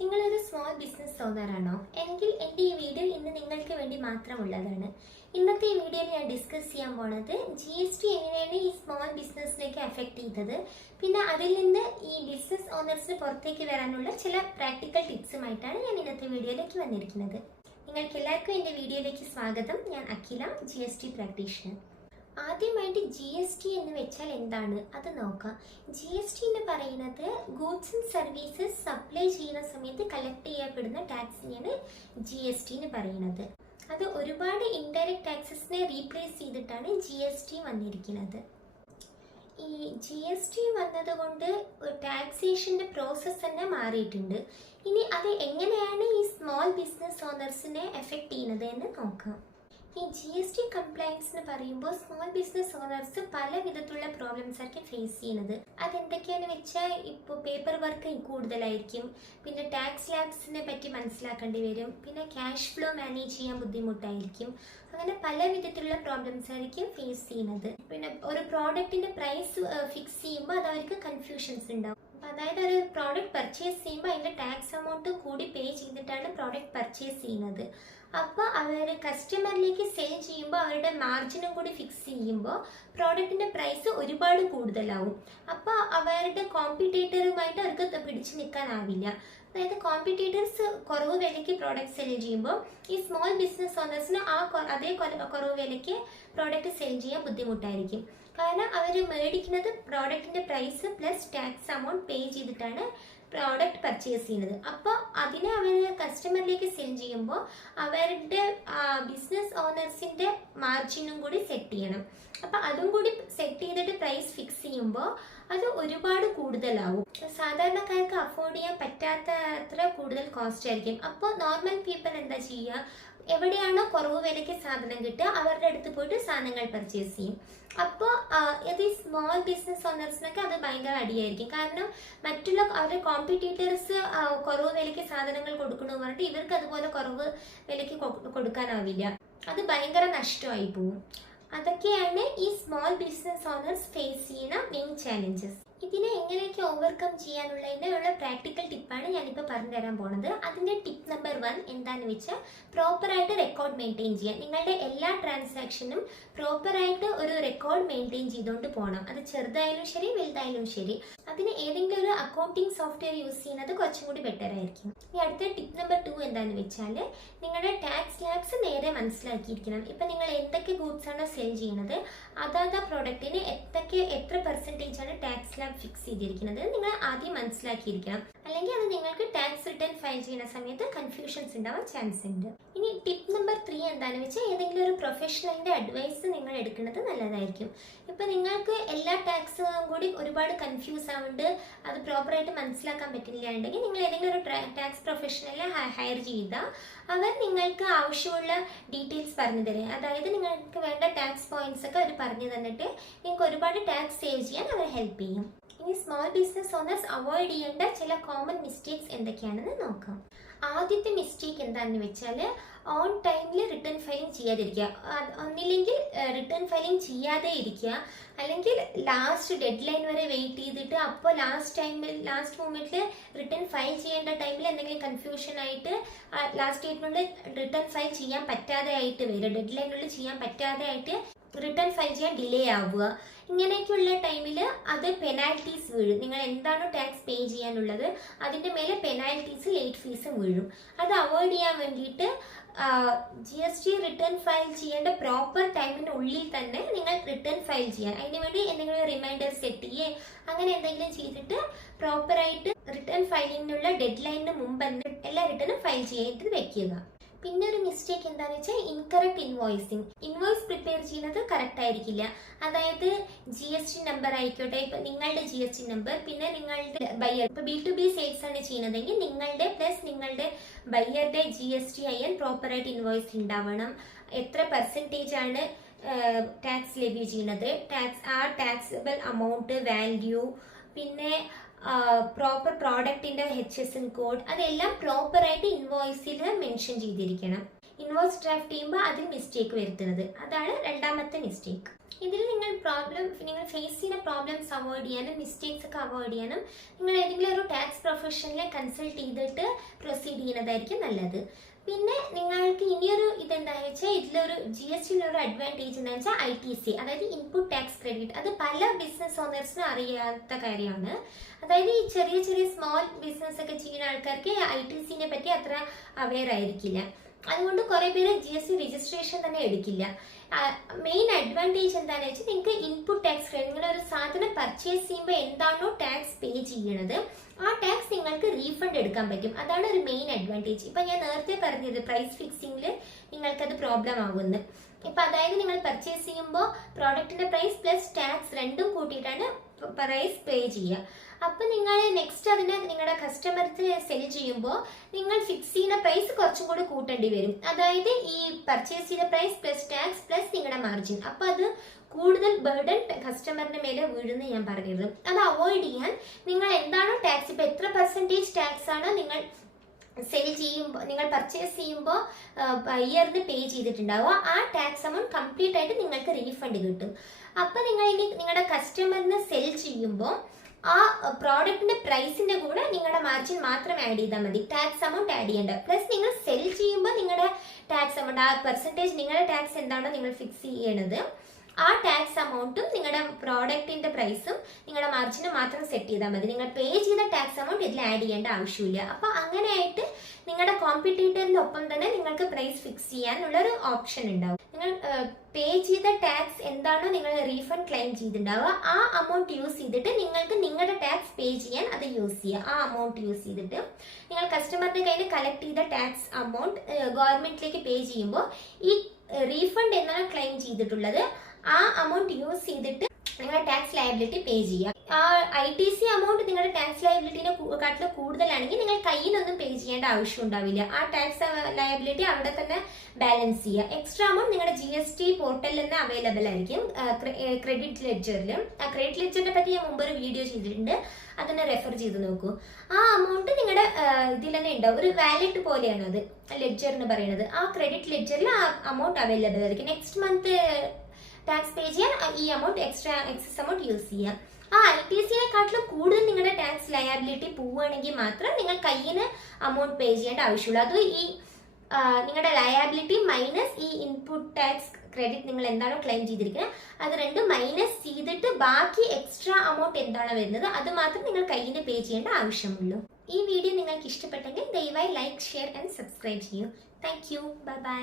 നിങ്ങളൊരു small business ഓണറാണോ എങ്കിൽ എൻ്റെ ഈ വീഡിയോ ഇന്ന് നിങ്ങൾക്ക് വേണ്ടി മാത്രമുള്ളതാണ്. ഇന്നത്തെ ഈ വീഡിയോയിൽ ഞാൻ ഡിസ്കസ് ചെയ്യാൻ പോണത് GST എങ്ങനെയാണ് ഈ സ്മോൾ ബിസിനസ്സിലേക്ക് അഫക്റ്റ് ചെയ്തത്, പിന്നെ അതിൽ നിന്ന് ഈ ബിസിനസ് ഓണേഴ്സിന് പുറത്തേക്ക് വരാനുള്ള ചില പ്രാക്ടിക്കൽ ടിപ്സുമായിട്ടാണ് ഞാൻ ഇന്നത്തെ വീഡിയോയിലേക്ക് വന്നിരിക്കുന്നത്. നിങ്ങൾക്ക് എല്ലാവർക്കും എൻ്റെ വീഡിയോയിലേക്ക് സ്വാഗതം. ഞാൻ അഖില, GST പ്രാക്ടീഷണർ. ആദ്യമായിട്ട് GST എന്ന് വെച്ചാൽ എന്താണ് അത് നോക്കാം. GST എന്ന് പറയുന്നത് ഗൂഡ്സ് ആൻഡ് സർവീസസ് സപ്ലൈ ചെയ്യുന്ന സമയത്ത് കളക്ട് ചെയ്യപ്പെടുന്ന ടാക്സിനെയാണ് GST എന്ന് പറയുന്നത്. അത് ഒരുപാട് ഇൻഡയറക്റ്റ് ടാക്സസിനെ റീപ്ലേസ് ചെയ്തിട്ടാണ് GST വന്നിരിക്കുന്നത്. ഈ GST വന്നതുകൊണ്ട് ടാക്സേഷൻ്റെ പ്രോസസ്സ് തന്നെ മാറിയിട്ടുണ്ട്. ഇനി അത് എങ്ങനെയാണ് ഈ സ്മോൾ ബിസിനസ് ഓണേഴ്സിനെ എഫക്റ്റ് ചെയ്യുന്നത് എന്ന് നോക്കാം. ഈ GST കംപ്ലയൻസ് എന്ന് പറയുമ്പോൾ സ്മോൾ ബിസിനസ് ഓണേഴ്സ് പല വിധത്തിലുള്ള പ്രോബ്ലംസ് ആയിരിക്കും ഫേസ് ചെയ്യുന്നത്. അതെന്തൊക്കെയാണെന്ന് വെച്ചാൽ ഇപ്പോൾ പേപ്പർ വർക്ക് കൂടുതലായിരിക്കും, പിന്നെ ടാക്സ് ലാബ്സിനെ പറ്റി മനസ്സിലാക്കേണ്ടി വരും, പിന്നെ ക്യാഷ് ഫ്ലോ മാനേജ് ചെയ്യാൻ ബുദ്ധിമുട്ടായിരിക്കും. അങ്ങനെ പല വിധത്തിലുള്ള പ്രോബ്ലംസ് ആയിരിക്കും ഫേസ് ചെയ്യുന്നത്. പിന്നെ ഒരു പ്രോഡക്റ്റിന്റെ പ്രൈസ് ഫിക്സ് ചെയ്യുമ്പോൾ അത് അവർക്ക് കൺഫ്യൂഷൻസ് ഉണ്ടാവും. അതായത് ഒരു പ്രോഡക്റ്റ് പർച്ചേസ് ചെയ്യുമ്പോൾ അതിൻ്റെ ടാക്സ് എമൗണ്ട് കൂടി പേ ചെയ്തിട്ടാണ് പ്രോഡക്റ്റ് പർച്ചേസ് ചെയ്യുന്നത്. അപ്പോൾ അവർ കസ്റ്റമറിലേക്ക് സെയിൽ ചെയ്യുമ്പോൾ അവരുടെ മാർജിനും കൂടി ഫിക്സ് ചെയ്യുമ്പോൾ പ്രോഡക്റ്റിൻ്റെ പ്രൈസ് ഒരുപാട് കൂടുതലാവും. അപ്പോൾ അവരുടെ കോമ്പറ്റേറ്ററുമായിട്ട് അവർക്ക് പിടിച്ചു നിൽക്കാനാവില്ല. അതായത് കോമ്പറ്റേറ്റേഴ്സ് കുറവ് വിലയ്ക്ക് പ്രോഡക്റ്റ് സെൽ ചെയ്യുമ്പോൾ ഈ സ്മോൾ ബിസിനസ് ഓണേഴ്സിന് അതേ കുറവ് വിലയ്ക്ക് പ്രോഡക്റ്റ് സെൽ ചെയ്യാൻ ബുദ്ധിമുട്ടായിരിക്കും. കാരണം അവർ മേടിക്കുന്നത് പ്രോഡക്റ്റിൻ്റെ price plus tax amount pay ചെയ്തിട്ടാണ് പ്രോഡക്റ്റ് പർച്ചേസ് ചെയ്യുന്നത്. അപ്പോൾ അതിനെ അവർ കസ്റ്റമറിലേക്ക് സെൽ ചെയ്യുമ്പോൾ അവരുടെ ബിസിനസ് ഓണേഴ്സിൻ്റെ മാർജിനും കൂടി സെറ്റ് ചെയ്യണം. അപ്പം അതും കൂടി സെറ്റ് ചെയ്തിട്ട് പ്രൈസ് ഫിക്സ് ചെയ്യുമ്പോൾ അത് ഒരുപാട് കൂടുതലാവും. സാധാരണക്കാർക്ക് അഫോർഡ് ചെയ്യാൻ പറ്റാത്ത അത്ര കൂടുതൽ കോസ്റ്റ് ആയിരിക്കും. അപ്പോൾ നോർമൽ പീപ്പിൾ എന്താ ചെയ്യുക, എവിടെയാണോ കുറവ് വിലയ്ക്ക് സാധനം കിട്ടുക അവരുടെ അടുത്ത് പോയിട്ട് സാധനങ്ങൾ പർച്ചേസ് ചെയ്യും. അപ്പോൾ ഇത് ഈ സ്മോൾ ബിസിനസ് ഓണേഴ്സിനൊക്കെ അത് ഭയങ്കര അടിയായിരിക്കും. കാരണം മറ്റുള്ള അവരുടെ കോമ്പറ്റീറ്റേഴ്സ് കുറവ് വിലയ്ക്ക് സാധനങ്ങൾ കൊടുക്കണമെന്ന് പറഞ്ഞിട്ട് ഇവർക്ക് അതുപോലെ കുറവ് വിലയ്ക്ക് കൊടുക്കാനാവില്ല. അത് ഭയങ്കര നഷ്ടമായി പോകും. അതൊക്കെയാണ് ഈ സ്മോൾ ബിസിനസ് ഓണേഴ്സ് ഫേസ് ചെയ്യുന്ന മെയിൻ ചാലഞ്ചസ്. ഇതിനെ എങ്ങനെയൊക്കെ ഓവർകം ചെയ്യാനുള്ളതിനുള്ള പ്രാക്ടിക്കൽ ടിപ്പാണ് ഞാനിപ്പോൾ പറഞ്ഞു തരാൻ പോണത്. അതിൻ്റെ ടിപ്പ് നമ്പർ 1 എന്താണെന്ന് വെച്ചാൽ പ്രോപ്പറായിട്ട് റെക്കോർഡ് മെയിൻറ്റെയിൻ ചെയ്യാൻ. നിങ്ങളുടെ എല്ലാ ട്രാൻസാക്ഷനും പ്രോപ്പറായിട്ട് ഒരു റെക്കോർഡ് മെയിൻറ്റെയിൻ ചെയ്തുകൊണ്ട് പോകണം. അത് ചെറുതായാലും ശരി വലുതായാലും ശരി. അതിന് ഏതെങ്കിലും ഒരു അക്കൗണ്ടിങ് സോഫ്റ്റ്വെയർ യൂസ് ചെയ്യുന്നത് കുറച്ചും കൂടി ബെറ്റർ ആയിരിക്കും. ഇനി അടുത്ത ടിപ്പ് നമ്പർ 2 എന്താണെന്ന് വെച്ചാൽ നിങ്ങളുടെ ടാക്സ് ലാബ്സ് നേരെ മനസ്സിലാക്കിയിരിക്കണം. ഇപ്പം നിങ്ങൾ എന്തൊക്കെ ഗൂഡ്സ് ആണോ സെൽ ചെയ്യുന്നത് അതാത് പ്രോഡക്റ്റിന് എത്ര പെർസെൻറ്റേജ് ആണ് ടാക്സ് ലാബ് ഫിക്സ് ചെയ്തിരിക്കുന്നത് നിങ്ങൾ ആദ്യം മനസ്സിലാക്കിയിരിക്കണം. അല്ലെങ്കിൽ അത് നിങ്ങൾക്ക് ടാക്സ് റിട്ടേൺ ഫയൽ ചെയ്യുന്ന സമയത്ത് കൺഫ്യൂഷൻസ് ഉണ്ടാവാൻ ചാൻസ് ഉണ്ട്. ഇനി ടിപ്പ് നമ്പർ 3 എന്താണെന്ന് വെച്ചാൽ ഏതെങ്കിലും ഒരു പ്രൊഫഷണലിന്റെ അഡ്വൈസ് നിങ്ങൾ എടുക്കുന്നത് നല്ലതായിരിക്കും. ഇപ്പം നിങ്ങൾക്ക് എല്ലാ ടാക്സും കൂടി ഒരുപാട് കൺഫ്യൂസ് ആവുന്നുണ്ട്, അത് പ്രോപ്പറായിട്ട് മനസ്സിലാക്കാൻ പറ്റില്ല ഉണ്ടെങ്കിൽ നിങ്ങൾ ഏതെങ്കിലും ഒരു ടാക്സ് പ്രൊഫഷണലിനെ ഹയർ ചെയ്താൽ അവർ നിങ്ങൾക്ക് ആവശ്യമുള്ള ഡീറ്റെയിൽസ് പറഞ്ഞു തരും. അതായത് നിങ്ങൾക്ക് വേണ്ട ടാക്സ് പോയിന്റ്സ് ഒക്കെ അവർ പറഞ്ഞു തന്നിട്ട് നിങ്ങൾക്ക് ഒരുപാട് ടാക്സ് സേവ് ചെയ്യാൻ അവർ ഹെൽപ്പ് ചെയ്യും. ഇനി സ്മോൾ ബിസിനസ് ഓണേഴ്സ് അവോയ്ഡ് ചെയ്യേണ്ട ചില കോമൺ മിസ്റ്റേക്സ് എന്തൊക്കെയാണെന്ന് നോക്കാം. ആദ്യത്തെ മിസ്റ്റേക്ക് എന്താണെന്ന് വെച്ചാൽ ഓൺ ടൈമിൽ റിട്ടേൺ ഫയലിംഗ് ചെയ്യാതിരിക്കുക. ഒന്നില്ലെങ്കിൽ റിട്ടേൺ ഫയലിംഗ് ചെയ്യാതെ ഇരിക്കുക, അല്ലെങ്കിൽ ലാസ്റ്റ് ഡെഡ് ലൈൻ വരെ വെയിറ്റ് ചെയ്തിട്ട് അപ്പോൾ ലാസ്റ്റ് മൊമെന്റിൽ റിട്ടേൺ ഫയൽ ചെയ്യേണ്ട ടൈമിൽ എന്തെങ്കിലും കൺഫ്യൂഷൻ ആയിട്ട് ലാസ്റ്റ് ഡേറ്റിനുള്ളിൽ റിട്ടേൺ ഫയൽ ചെയ്യാൻ പറ്റാതെ ആയിട്ട് വരിക, ഡെഡ് ലൈനുള്ളിൽ ചെയ്യാൻ പറ്റാതെ ആയിട്ട് റിട്ടേൺ ഫയൽ ചെയ്യാൻ ഡിലേ ആവുക. ഇങ്ങനെയൊക്കെയുള്ള ടൈമിൽ അത് പെനാൽറ്റീസ് വീഴും. നിങ്ങൾ എന്താണോ ടാക്സ് പേ ചെയ്യാനുള്ളത് അതിൻ്റെ മേലെ പെനാൽറ്റീസ് ലേറ്റ് ഫീസും വീഴും. അത് അവോയ്ഡ് ചെയ്യാൻ വേണ്ടിയിട്ട് GST റിട്ടേൺ ഫയൽ ചെയ്യേണ്ട പ്രോപ്പർ ടൈമിന് ഉള്ളിൽ തന്നെ നിങ്ങൾ റിട്ടേൺ ഫയൽ ചെയ്യാൻ അതിന് വേണ്ടി എന്തെങ്കിലും റിമൈൻഡർ സെറ്റ് ചെയ്യേ അങ്ങനെ എന്തെങ്കിലും ചെയ്തിട്ട് പ്രോപ്പറായിട്ട് റിട്ടേൺ ഫയലിങ്ങിനുള്ള ഡെഡ് ലൈനിന് മുമ്പ് തന്നെ എല്ലാ റിട്ടേണും ഫയൽ ചെയ്തിട്ട് വെക്കുക. പിന്നെ ഒരു മിസ്റ്റേക്ക് എന്താണെന്ന് വെച്ചാൽ ഇൻകറക്റ്റ് ഇൻവോയ്സ് പ്രിപ്പയർ ചെയ്യുന്നത് കറക്റ്റ് ആയിരിക്കില്ല. അതായത് GST നമ്പർ ആയിക്കോട്ടെ, ഇപ്പം നിങ്ങളുടെ GST നമ്പർ, പിന്നെ നിങ്ങളുടെ ബയ്യർ, ഇപ്പം B2B സെയിൽസ് ആണ് ചെയ്യുന്നതെങ്കിൽ നിങ്ങളുടെ പ്ലസ് നിങ്ങളുടെ ബയ്യറുടെ GSTIN പ്രോപ്പറായിട്ട് ഇൻവോയ്സ് ഉണ്ടാവണം. എത്ര പെർസെൻറ്റേജ് ആണ് ടാക്സ് ലെവി ചെയ്യുന്നത്, ടാക്സബിൾ അമൗണ്ട്, വാല്യൂ, പിന്നെ പ്രോപ്പർ പ്രോഡക്റ്റിന്റെ HSN കോഡ് അതെല്ലാം പ്രോപ്പറായിട്ട് ഇൻവോയ്സിൽ മെൻഷൻ ചെയ്തിരിക്കണം. ഇൻവോയ്സ് ഡ്രാഫ്റ്റ് ചെയ്യുമ്പോൾ അതിൽ മിസ്റ്റേക്ക് വരുത്തുന്നത്, അതാണ് രണ്ടാമത്തെ മിസ്റ്റേക്ക്. ഇതിൽ നിങ്ങൾ ഫേസ് ചെയ്യുന്ന പ്രോബ്ലംസ് അവോയ്ഡ് ചെയ്യാനും മിസ്റ്റേക്സ് ഒക്കെ അവോയ്ഡ് ചെയ്യാനും നിങ്ങൾ ഏതെങ്കിലും ഒരു ടാക്സ് പ്രൊഫഷണലിനെ കൺസൾട്ട് ചെയ്തിട്ട് പ്രൊസീഡ് ചെയ്യുന്നതായിരിക്കും നല്ലത്. പിന്നെ നിങ്ങൾക്ക് ഇനിയൊരു ഇതെന്താണെന്ന് വെച്ചാൽ ഇതിലൊരു GSTയിലൊരു അഡ്വാൻറ്റേജ് എന്താണെന്ന് വെച്ചാൽ ITC, അതായത് ഇൻപുട്ട് ടാക്സ് ക്രെഡിറ്റ്. അത് പല ബിസിനസ് ഓണേഴ്സിനും അറിയാത്ത കാര്യമാണ്. അതായത് ഈ ചെറിയ ചെറിയ സ്മോൾ ബിസിനസ് ഒക്കെ ചെയ്യുന്ന ആൾക്കാർക്ക് ITCനെ പറ്റി അത്ര അവെയർ ആയിരിക്കില്ല. അതുകൊണ്ട് കുറേ പേര് GST രജിസ്ട്രേഷൻ തന്നെ എടുക്കില്ല. മെയിൻ അഡ്വാൻറ്റേജ് എന്താണെന്ന് വെച്ചാൽ നിങ്ങൾക്ക് ഇൻപുട്ട് ടാക്സ് ക്രെഡിറ്റ്, നിങ്ങളൊരു സാധനം പർച്ചേസ് ചെയ്യുമ്പോൾ എന്താണോ ടാക്സ് പേ ചെയ്യണത് ആ ടാക്സ് നിങ്ങൾക്ക് റീഫണ്ട് എടുക്കാൻ പറ്റും. അതാണ് ഒരു മെയിൻ അഡ്വാൻറ്റേജ്. ഇപ്പം ഞാൻ നേരത്തെ പറഞ്ഞത് പ്രൈസ് ഫിക്സിങ്ങിൽ നിങ്ങൾക്കത് പ്രോബ്ലം ആകുന്നു. ഇപ്പം അതായത് നിങ്ങൾ പർച്ചേസ് ചെയ്യുമ്പോൾ പ്രോഡക്റ്റിന്റെ പ്രൈസ് പ്ലസ് ടാക്സ് രണ്ടും കൂട്ടിയിട്ടാണ് പ്രൈസ് പേ ചെയ്യുക. അപ്പം നിങ്ങൾ നെക്സ്റ്റ് അതിനെ നിങ്ങളുടെ കസ്റ്റമർക്ക് സെൽ ചെയ്യുമ്പോൾ നിങ്ങൾ ഫിക്സ് ചെയ്യുന്ന പ്രൈസ് കുറച്ചും കൂടി കൂട്ടേണ്ടി വരും. അതായത് ഈ പർച്ചേസ് ചെയ്ത പ്രൈസ് പ്ലസ് ടാക്സ് പ്ലസ് നിങ്ങളുടെ മാർജിൻ. അപ്പം അത് കൂടുതൽ ബർഡൻ കസ്റ്റമറിന്റെ മേലെ വീഴുന്ന ഞാൻ പറഞ്ഞത്. അത് അവോയ്ഡ് ചെയ്യാൻ നിങ്ങൾ എന്താണോ ടാക്സ്, ഇപ്പം എത്ര പെർസെൻറ്റേജ് ടാക്സ് ആണ് നിങ്ങൾ സെൽ ചെയ്യുമ്പോൾ നിങ്ങൾ പർച്ചേസ് ചെയ്യുമ്പോൾ ഇയറിന് പേ ചെയ്തിട്ടുണ്ടാവുക, ആ ടാക്സ് എമൗണ്ട് കംപ്ലീറ്റ് ആയിട്ട് നിങ്ങൾക്ക് റീഫണ്ട് കിട്ടും. അപ്പം നിങ്ങൾ ഇനി നിങ്ങളുടെ കസ്റ്റമറിന് സെൽ ചെയ്യുമ്പോൾ ആ പ്രോഡക്റ്റിന്റെ പ്രൈസിന്റെ കൂടെ നിങ്ങളുടെ മാർജിൻ മാത്രം ആഡ് ചെയ്താൽ മതി, ടാക്സ് എമൗണ്ട് ആഡ് ചെയ്യേണ്ട. പ്ലസ് നിങ്ങൾ സെൽ ചെയ്യുമ്പോൾ നിങ്ങളുടെ ടാക്സ് എമൗണ്ട്, ആ പെർസെൻറ്റേജ് നിങ്ങളുടെ ടാക്സ് എന്താണോ നിങ്ങൾ ഫിക്സ് ചെയ്യണത് ആ ടാക്സ് എമൗണ്ടും നിങ്ങളുടെ പ്രോഡക്റ്റിന്റെ പ്രൈസും നിങ്ങളുടെ മാർജിനും മാത്രം സെറ്റ് ചെയ്താൽ മതി. നിങ്ങൾ പേ ചെയ്ത ടാക്സ് എമൗണ്ട് ഇതിൽ ആഡ് ചെയ്യേണ്ട ആവശ്യമില്ല. അപ്പോൾ അങ്ങനെയായിട്ട് നിങ്ങളുടെ കോമ്പറ്റീറ്ററിന്റെ ഒപ്പം തന്നെ നിങ്ങൾക്ക് പ്രൈസ് ഫിക്സ് ചെയ്യാനുള്ള ഒരു ഓപ്ഷൻ ഉണ്ടാവും. നിങ്ങൾ പേ ചെയ്ത ടാക്സ് എന്താണോ നിങ്ങൾ റീഫണ്ട് ക്ലെയിം ചെയ്തിട്ടുണ്ടാവുക ആ അമൗണ്ട് യൂസ് ചെയ്തിട്ട് നിങ്ങൾക്ക് നിങ്ങളുടെ ടാക്സ് പേ ചെയ്യാൻ അത് യൂസ് ചെയ്യുക. ആ അമൗണ്ട് യൂസ് ചെയ്തിട്ട് നിങ്ങൾ കസ്റ്റമറിന്റെ കയ്യിൽ കളക്ട് ചെയ്ത ടാക്സ് അമൗണ്ട് ഗവൺമെന്റിലേക്ക് പേ ചെയ്യുമ്പോൾ ഈ റീഫണ്ട് എന്നാണ് ക്ലെയിം ചെയ്തിട്ടുള്ളത് ആ അമൗണ്ട് യൂസ് ചെയ്തിട്ട് നിങ്ങളുടെ ടാക്സ് ലയബിലിറ്റി പേ ചെയ്യുക. ആ ITC അമൗണ്ട് നിങ്ങളുടെ ടാക്സ് ലയബിലിറ്റിനെ കാട്ടിലും കൂടുതലാണെങ്കിൽ നിങ്ങൾ കയ്യിലൊന്നും പേ ചെയ്യേണ്ട ആവശ്യം ഉണ്ടാവില്ല. ആ ടാക്സ് ലയബിലിറ്റി അവിടെ തന്നെ ബാലൻസ് ചെയ്യുക. എക്സ്ട്രാ അമൗണ്ട് നിങ്ങളുടെ GST പോർട്ടലിൽ തന്നെ അവൈലബിൾ ആയിരിക്കും, ക്രെഡിറ്റ് ലെഡ്ജറിൽ. ആ ക്രെഡിറ്റ് ലെഡ്ജറിനെ പറ്റി ഞാൻ മുമ്പ് ഒരു വീഡിയോ ചെയ്തിട്ടുണ്ട്, അതിനെ റെഫർ ചെയ്ത് നോക്കൂ. ആ അമൗണ്ട് നിങ്ങളുടെ ഇതിൽ തന്നെ ഉണ്ടാവും, ഒരു വാലറ്റ് പോലെയാണ് അത് ലെഡ്ജർ എന്ന് പറയുന്നത്. ആ ക്രെഡിറ്റ് ലെഡ്ജറിൽ ആ അമൗണ്ട് അവൈലബിൾ ആയിരിക്കും. നെക്സ്റ്റ് മന്ത് ടാക്സ് പേ ചെയ്യാൻ ഈ അമൗണ്ട് എക്സസ് അമൗണ്ട് യൂസ് ചെയ്യാം. ആ ITCനെക്കാട്ടിലും കൂടുതൽ നിങ്ങളുടെ ടാക്സ് ലയബിലിറ്റി പോവുകയാണെങ്കിൽ മാത്രം നിങ്ങൾ കയ്യിൽ അമൗണ്ട് പേ ചെയ്യേണ്ട ആവശ്യമുള്ളൂ. അത് ഈ നിങ്ങളുടെ ലയബിലിറ്റി മൈനസ് ഈ ഇൻപുട്ട് ടാക്സ് ക്രെഡിറ്റ് നിങ്ങൾ എന്താണോ ക്ലെയിം ചെയ്തിരിക്കുന്നത് അത് രണ്ടും മൈനസ് ചെയ്തിട്ട് ബാക്കി എക്സ്ട്രാ അമൗണ്ട് എന്താണോ വരുന്നത് അത് മാത്രം നിങ്ങൾ കയ്യിൽ പേ ചെയ്യേണ്ട ആവശ്യമുള്ളൂ. ഈ വീഡിയോ നിങ്ങൾക്ക് ഇഷ്ടപ്പെട്ടെങ്കിൽ ദയവായി ലൈക്ക്, ഷെയർ ആൻഡ് സബ്സ്ക്രൈബ് ചെയ്യൂ. Thank you. Bye bye.